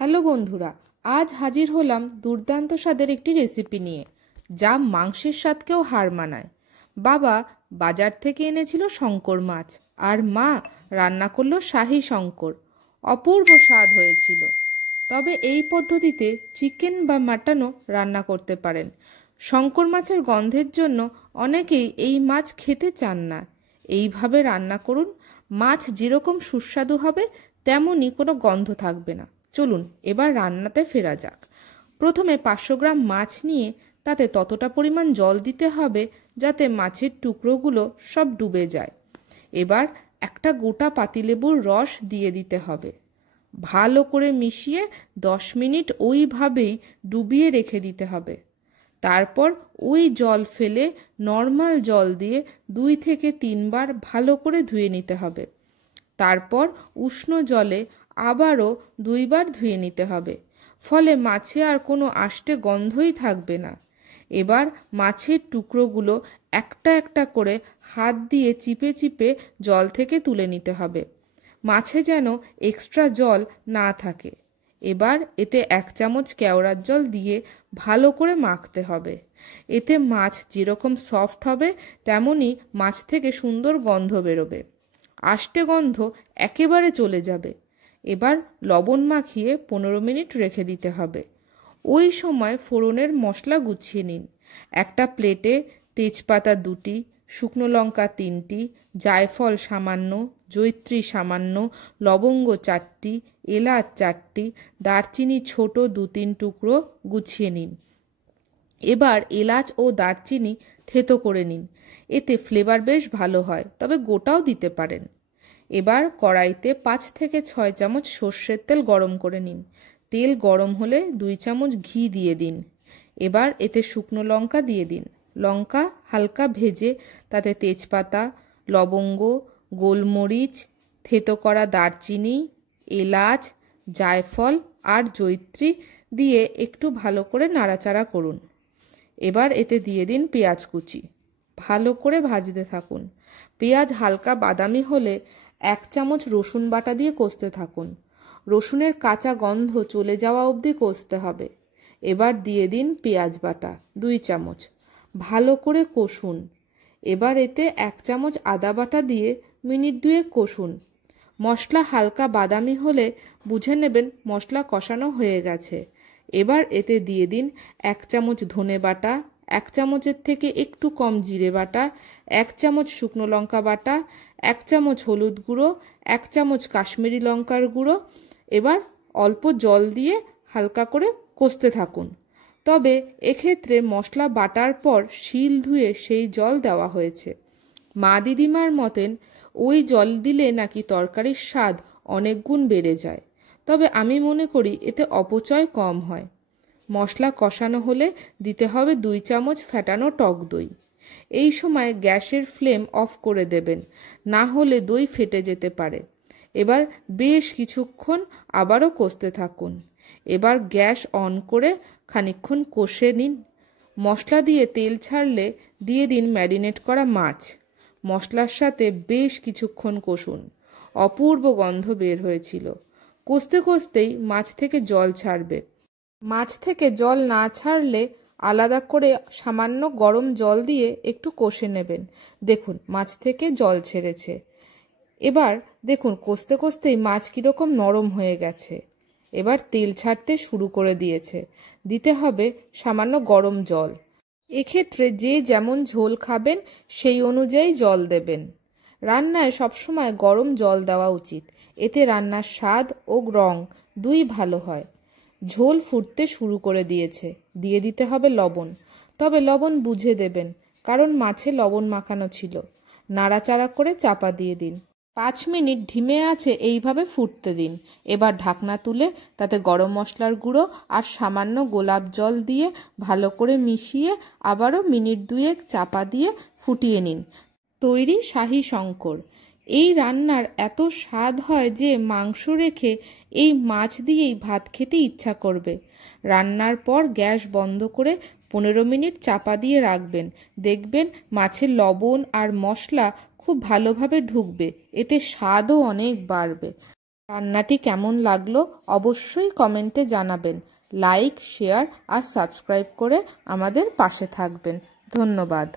Hello বন্ধুরা, আজ হাজির হলাম দুর্দান্ত স্বাদের একটি রেসিপি নিয়ে, যা মাংসের স্বাদকেও হার মানায়। বাবা বাজার থেকে এনেছিল শঙ্কর মাছ, আর মা রান্না করলো শাহী শঙ্কর। অপূর্ব স্বাদ হয়েছিল। তবে এই পদ্ধতিতে চিকেন বা মাটনও রান্না করতে পারেন। শঙ্কর মাছের গন্ধের জন্য অনেকেই এই মাছ খেতে চান না। এইভাবে রান্না করুন, মাছ যেরকম সুস্বাদু হবে তেমনই কোনো গন্ধ থাকবে না। চলুন এবার রান্নাতে ফেরা যাক। প্রথমে 500 গ্রাম মাছ নিয়ে তাতে ততটা পরিমাণ জল দিতে হবে যাতে মাছের টুকরোগুলো সব ডুবে যায়। এবার একটা গোটা পাতিলেবুর রস দিয়ে দিতে হবে। ভালো করে মিশিয়ে 10 মিনিট ওইভাবেই ডুবিয়ে রেখে দিতে হবে। তারপর ওই জল ফেলে নর্মাল জল দিয়ে 2 থেকে 3 বার ভালো করে ধুয়ে নিতে হবে। তারপর উষ্ণ জলে আবারও 2 বার ধুয়ে নিতে হবে। ফলে মাছে আর কোনো আষ্টে গন্ধই থাকবে না। এবার মাছের টুকরোগুলো একটা একটা করে হাত দিয়ে চিপে চিপে জল থেকে তুলে নিতে হবে, মাছে যেন এক্সট্রা জল না থাকে। এবার এতে 1 চামচ কেওড়ার জল দিয়ে ভালো করে মাখতে হবে। এতে মাছ যেরকম সফট হবে তেমনই মাছ থেকে সুন্দর গন্ধ বেরোবে। আষ্টে গন্ধ একেবারে চলে যাবে। এবার লবণ মাখিয়ে 15 মিনিট রেখে দিতে হবে। ওই সময় ফোড়নের মশলা গুছিয়ে নিন। একটা প্লেটে তেজপাতা 2টি, শুকনো লঙ্কা 3টি, জায়ফল সামান্য, জয়িত্রী সামান্য, লবঙ্গ 4টি, এলাচ 4টি, দারচিনি ছোট 2-3 টুকরো গুছিয়ে নিন। এবার এলাচ ও দারচিনি থেতো করে নিন। এতে ফ্লেভার বেশ ভালো হয়, তবে গোটাও দিতে পারেন। এবার কড়াইতে 5 থেকে 6 চামচ সর্ষের তেল গরম করে নিন। তেল গরম হলে 2 চামচ ঘি দিয়ে দিন। এবার এতে শুকনো লঙ্কা দিয়ে দিন। লঙ্কা হালকা ভেজে তাতে তেজপাতা, লবঙ্গ, গোলমরিচ, থেতো করা দারচিনি, এলাচ, জায়ফল আর জয়িত্রী দিয়ে একটু ভালো করে নাড়াচাড়া করুন। এবার এতে দিয়ে দিন পেঁয়াজ কুচি। ভালো করে ভাজতে থাকুন। পেঁয়াজ হালকা বাদামি হলে 1 চামচ রসুন বাটা দিয়ে কষতে থাকুন। রসুনের কাঁচা গন্ধ চলে যাওয়া অবধি কষতে হবে। এবার দিয়ে দিন পেঁয়াজ বাটা 2 চামচ। ভালো করে কষুন। এবার এতে 1 চামচ আদা বাটা দিয়ে মিনিট 2 কষুন। মশলা হালকা বাদামি হলে বুঝে নেবেন মশলা কষানো হয়ে গেছে। এবার এতে দিয়ে দিন 1 চামচ ধনে বাটা, 1 চামচের থেকে একটু কম জিরে বাটা, 1 চামচ শুকনো লঙ্কা বাটা, 1 চামচ হলুদ গুঁড়ো, 1 চামচ কাশ্মীরি লঙ্কার গুঁড়ো। এবার অল্প জল দিয়ে হালকা করে কষতে থাকুন। তবে এক্ষেত্রে মশলা বাটার পর শিল ধুয়ে সেই জল দেওয়া হয়েছে। মা দিদিমার মতেন ওই জল দিলে নাকি তরকারির স্বাদ অনেক গুণ বেড়ে যায়। তবে আমি মনে করি এতে অপচয় কম হয়। মশলা কষানো হলে দিতে হবে 2 চামচ ফেটানো টক দই। এই সময় গ্যাসের ফ্লেম অফ করে দেবেন, না হলে দই ফেটে যেতে পারে। এবার বেশ কিছুক্ষণ আবারও কষতে থাকুন। এবার গ্যাস অন করে খানিকক্ষণ কষে নিন। মশলা দিয়ে তেল ছাড়লে দিয়ে দিন ম্যারিনেট করা মাছ। মশলার সাথে বেশ কিছুক্ষণ কষুন। অপূর্ব গন্ধ বের হয়েছিল। কষতে কষতেই মাছ থেকে জল ছাড়বে। মাছ থেকে জল না ছাড়লে আলাদা করে সামান্য গরম জল দিয়ে একটু কষে নেবেন। দেখুন মাছ থেকে জল ছেড়েছে। এবার দেখুন কষতে কষতেই মাছ কীরকম নরম হয়ে গেছে। এবার তেল ছাড়তে শুরু করে দিয়েছে। দিতে হবে সামান্য গরম জল। এক্ষেত্রে যে যেমন ঝোল খাবেন সেই অনুযায়ী জল দেবেন। রান্নায় সবসময় গরম জল দেওয়া উচিত। এতে রান্নার স্বাদ ও রং দুই ভালো হয়। ঝোল ফুটতে শুরু করে দিয়েছে। দিয়ে দিতে হবে লবণ। তবে লবণ বুঝে দেবেন, কারণ মাছে লবণ মাখানো ছিল। নাড়াচাড়া করে চাপা দিয়ে দিন। 5 মিনিট ধিমে আঁচে এইভাবে ফুটতে দিন। এবার ঢাকনা তুলে তাতে গরম মশলার গুঁড়ো আর সামান্য গোলাপ জল দিয়ে ভালো করে মিশিয়ে আবারও মিনিট 2 চাপা দিয়ে ফুটিয়ে নিন। তৈরি শাহী শঙ্কর। এই রান্নার এত স্বাদ হয় যে মাংস রেখে এই মাছ দিয়েই ভাত খেতে ইচ্ছা করবে। রান্নার পর গ্যাস বন্ধ করে 15 মিনিট চাপা দিয়ে রাখবেন। দেখবেন মাছের লবণ আর মশলা খুব ভালোভাবে ঢুকবে। এতে স্বাদও অনেক বাড়বে। রান্নাটি কেমন লাগলো অবশ্যই কমেন্টে জানাবেন। লাইক, শেয়ার আর সাবস্ক্রাইব করে আমাদের পাশে থাকবেন। ধন্যবাদ।